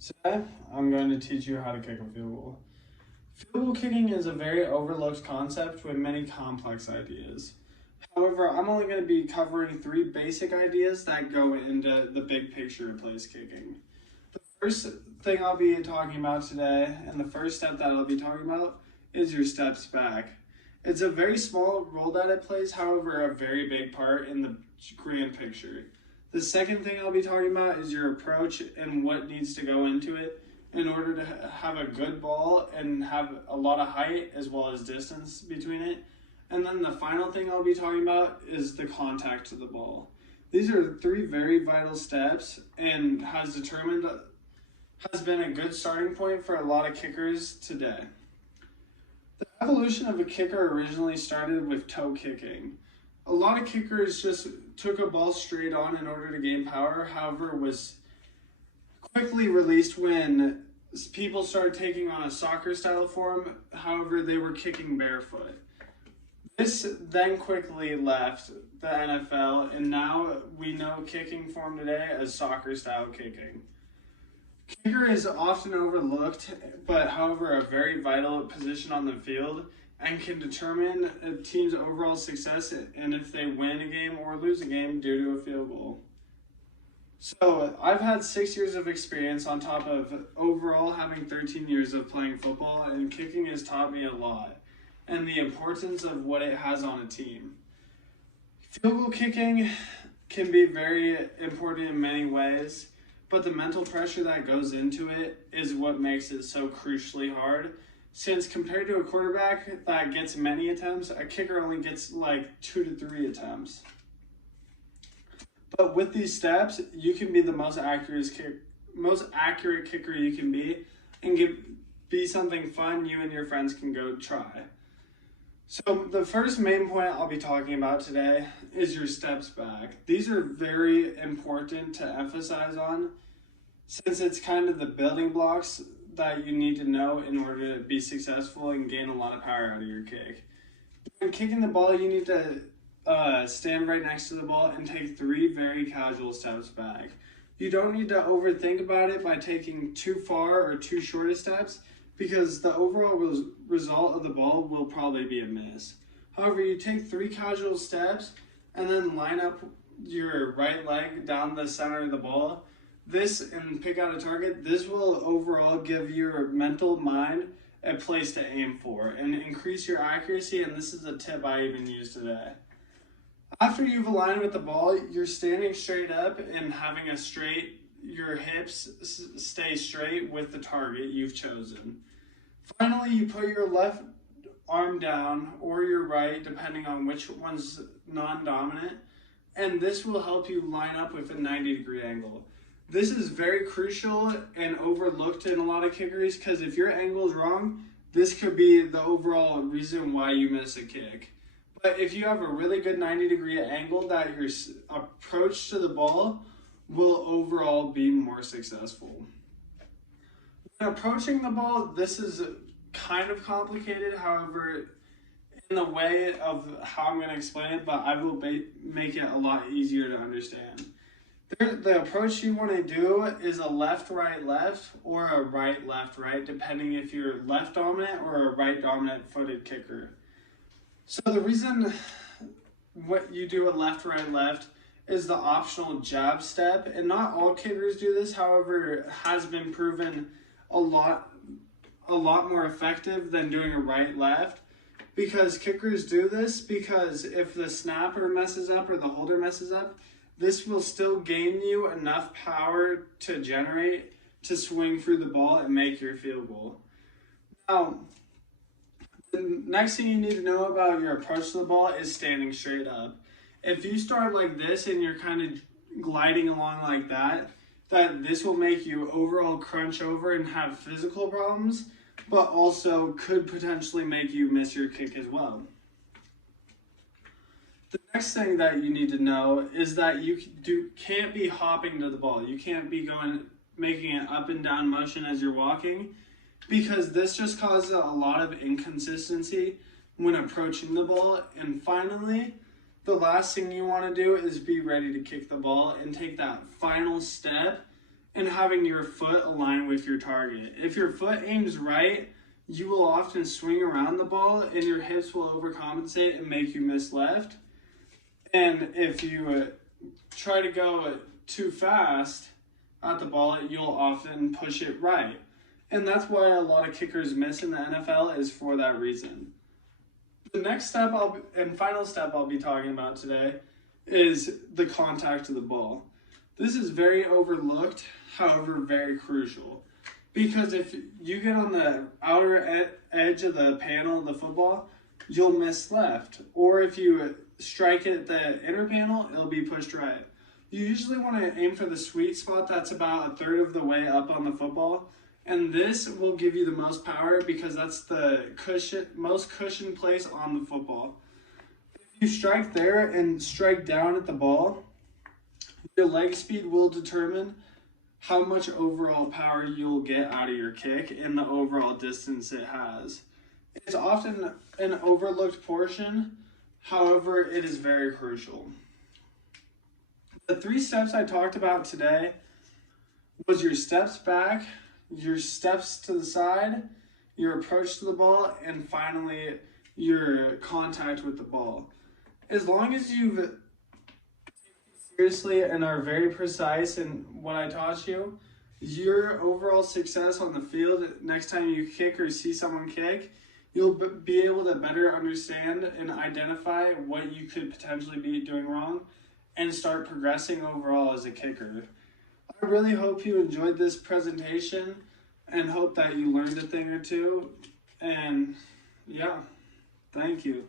Today, I'm going to teach you how to kick a field goal. Field goal kicking is a very overlooked concept with many complex ideas. However, I'm only going to be covering 3 basic ideas that go into the big picture of place kicking. The first thing I'll be talking about today, and the first step that I'll be talking about, is your steps back. It's a very small role that it plays, however, a very big part in the grand picture. The second thing I'll be talking about is your approach and what needs to go into it in order to have a good ball and have a lot of height as well as distance between it. And then the final thing I'll be talking about is the contact to the ball. These are 3 very vital steps and has been a good starting point for a lot of kickers today. The evolution of a kicker originally started with toe kicking. A lot of kickers just took a ball straight on in order to gain power, however, was quickly released when people started taking on a soccer style form, however, they were kicking barefoot. This then quickly left the NFL, and now we know kicking form today as soccer style kicking. Kicker is often overlooked, but however, a very vital position on the field and can determine a team's overall success and if they win a game or lose a game due to a field goal. So I've had 6 years of experience on top of overall having 13 years of playing football, and kicking has taught me a lot and the importance of what it has on a team. Field goal kicking can be very important in many ways, but the mental pressure that goes into it is what makes it so crucially hard. Since compared to a quarterback that gets many attempts, a kicker only gets like 2 to 3 attempts. But with these steps, you can be the most accurate kicker you can be and be something fun you and your friends can go try. So the first main point I'll be talking about today is your steps back. These are very important to emphasize on since it's kind of the building blocks that you need to know in order to be successful and gain a lot of power out of your kick. When kicking the ball, you need to stand right next to the ball and take 3 very casual steps back. You don't need to overthink about it by taking too far or too short of steps, because the overall result of the ball will probably be a miss. However, you take 3 casual steps and then line up your right leg down the center of the ball. And pick out a target. This will overall give your mental mind a place to aim for and increase your accuracy, and this is a tip I even use today. After you've aligned with the ball, you're standing straight up and having your hips stay straight with the target you've chosen. Finally, you put your left arm down or your right, depending on which one's non-dominant, and this will help you line up with a 90-degree angle. This is very crucial and overlooked in a lot of kickers because if your angle is wrong, this could be the overall reason why you miss a kick. But if you have a really good 90-degree angle, that your approach to the ball will overall be more successful. When approaching the ball, this is kind of complicated, however, in the way of how I'm going to explain it, but I will make it a lot easier to understand. The approach you want to do is a left-right-left or a right-left-right, depending if you're left-dominant or a right-dominant footed kicker. So the reason what you do a left-right-left is the optional jab step, and not all kickers do this, however, it has been proven a lot more effective than doing a right-left, because kickers do this because if the snapper messes up or the holder messes up, this will still gain you enough power to generate to swing through the ball and make your field goal. Now, the next thing you need to know about your approach to the ball is standing straight up. If you start like this and you're kind of gliding along like that this will make you overall crunch over and have physical problems, but also could potentially make you miss your kick as well. The next thing that you need to know is that you can't be hopping to the ball. You can't be making an up and down motion as you're walking, because this just causes a lot of inconsistency when approaching the ball. And finally, the last thing you want to do is be ready to kick the ball and take that final step and having your foot align with your target. If your foot aims right, you will often swing around the ball and your hips will overcompensate and make you miss left. And if you try to go too fast at the ball, you'll often push it right. And that's why a lot of kickers miss in the NFL, is for that reason. The next step and final step I'll be talking about today is the contact of the ball. This is very overlooked, however very crucial. Because if you get on the outer edge of the panel of the football, you'll miss left. Or if you strike it at the inner panel, it'll be pushed right. You usually want to aim for the sweet spot that's about a third of the way up on the football. And this will give you the most power because that's the most cushioned place on the football. If you strike there and strike down at the ball, your leg speed will determine how much overall power you'll get out of your kick and the overall distance it has. It's often an overlooked portion, however, it is very crucial. The 3 steps I talked about today was your steps back, your steps to the side, your approach to the ball, and finally your contact with the ball. As long as you've taken it seriously and are very precise in what I taught you, your overall success on the field, next time you kick or see someone kick, you'll be able to better understand and identify what you could potentially be doing wrong and start progressing overall as a kicker. I really hope you enjoyed this presentation and hope that you learned a thing or two. And yeah, thank you.